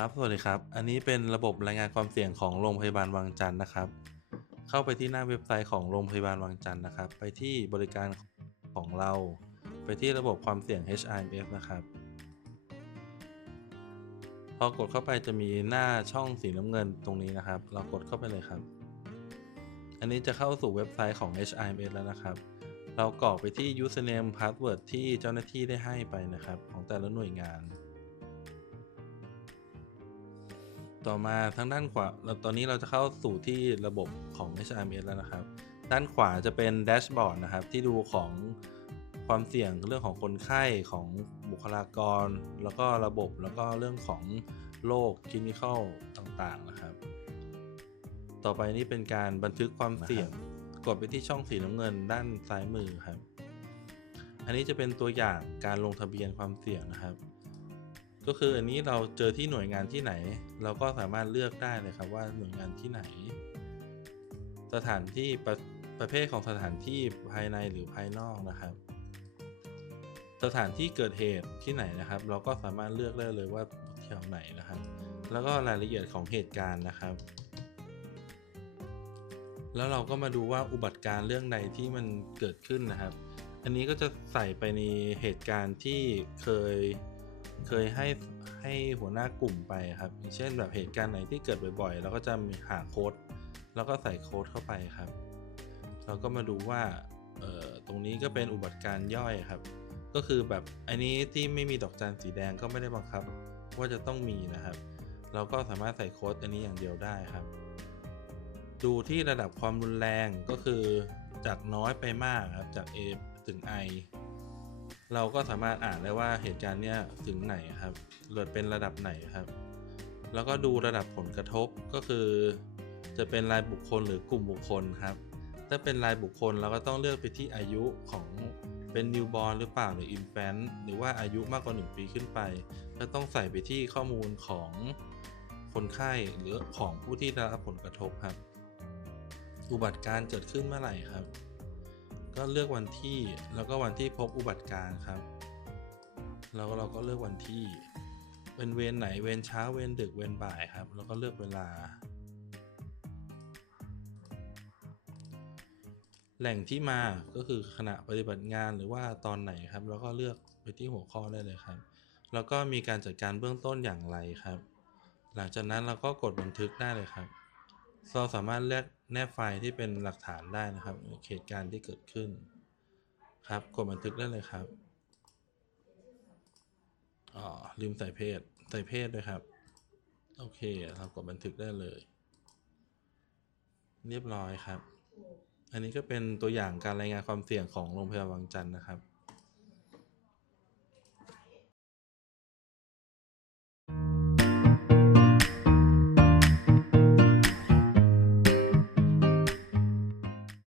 ครับ สวัสดีครับ อันนี้เป็นระบบรายงานความเสี่ยงของโรงพยาบาลวังจันทร์นะครับ เข้าไปที่หน้าเว็บไซต์ของโรงพยาบาลวังจันทร์นะครับ ไปที่บริการของเรา ไปที่ระบบความเสี่ยง HIMF นะครับ พอกดเข้าไปจะมีหน้าช่องสีน้ำเงินตรงนี้นะครับ เรากดเข้าไปเลยครับ อันนี้จะเข้าสู่เว็บไซต์ของ HIMF แล้วนะครับ เรากรอกไปที่ username password ที่เจ้าหน้าที่ได้ให้ไปนะครับ ของแต่ละหน่วยงาน ต่อมาทางด้านขวาเราตอนนี้เราจะเข้าสู่ที่ระบบของ HRMS แล้วนะครับ ด้านขวาจะเป็นแดชบอร์ดนะครับ ที่ดูของความเสี่ยงเรื่องของคนไข้ของบุคลากร แล้วก็ระบบแล้วก็เรื่องของโรคคลินิคอลต่างๆนะครับ ต่อไปนี่เป็นการบันทึกความเสี่ยงกดไปที่ช่องสีน้ำเงินด้านซ้ายมือครับ อันนี้จะเป็นตัวอย่างการลงทะเบียนความเสี่ยงนะครับ ก็คืออันนี้เราเจอที่หน่วยงานที่ไหน เราก็สามารถเลือกได้เลยครับว่าหน่วยงานที่ไหน สถานที่ประประเภทของสถานที่ภายในหรือภายนอกนะครับ สถานที่เกิดเหตุที่ไหนนะครับ เราก็สามารถเลือกได้เลยว่าแถวไหนนะครับ แล้วก็รายละเอียดของเหตุการณ์นะครับ แล้วเราก็มาดูว่าอุบัติการณ์เรื่องใดที่มันเกิดขึ้นนะครับ อันนี้ก็จะใส่ไปในเหตุการณ์ที่เคย เคยให้ให้หัวหน้ากลุ่มไปครับอย่างเช่นแบบเหตุการณ์ไหนที่เกิดบ่อยๆเราก็จะหาโค้ดแล้วก็ใส่โค้ดเข้าไปครับเราก็มาดูว่าตรงนี้ก็เป็นอุบัติการณ์ย่อยครับ ก็คือแบบอันนี้ที่ไม่มีดอกจันสีแดงก็ไม่ได้บังคับ ว่าจะต้องมีนะครับ เราก็สามารถใส่โค้ดอันนี้อย่างเดียวได้ครับ ดูที่ระดับความรุนแรงก็คือจากน้อยไปมากครับจาก A ถึง I เราก็สามารถอ่านได้ว่าเหตุการณ์เนี้ยถึงไหนครับเกิดเป็นระดับไหนครับ แล้วก็ดูระดับผลกระทบก็คือ จะเป็นรายบุคคลหรือกลุ่มบุคคลครับ ถ้าเป็นรายบุคคลเราก็ต้องเลือกไปที่อายุของเป็นนิวบอ r หรือเปล่าหรืออินแฟนหรือว่าอายุมากกว่า 1 ปีขึ้นไป ก็ต้องใส่ไปที่ข้อมูลของคนไข้หรือของผู้ที่ได้รับผลกระทบครับ อุบัติการณ์เกิดขึ้นเมื่อไหร่ครับ ก็เลือกวันที่แล้วก็วันที่พบอุบัติการ์ครับ แล้วเราก็เลือกวันที่ เป็นเวรไหนเวรเช้าเวรดึกเวรบ่ายครับ แล้วก็เลือกเวลา แหล่งที่มาก็คือขณะปฏิบัติงานหรือว่าตอนไหนครับ แล้วก็เลือกไปที่หัวข้อได้เลยครับ แล้วก็มีการจัดการเบื้องต้นอย่างไรครับ หลังจากนั้นเราก็กดบันทึกได้เลยครับ เราสามารถเลือกแนบไฟล์ที่เป็นหลักฐานได้นะครับเหตุการณ์ที่เกิดขึ้น ครับ กดบันทึกได้เลยครับอ๋อลืมใส่เพศใส่เพศด้วยครับ โอเคเรากดบันทึกได้เลย เรียบร้อยครับ อันนี้ก็เป็นตัวอย่างการรายงานความเสี่ยงของโรงพยาบาลวังจันทร์นะครับ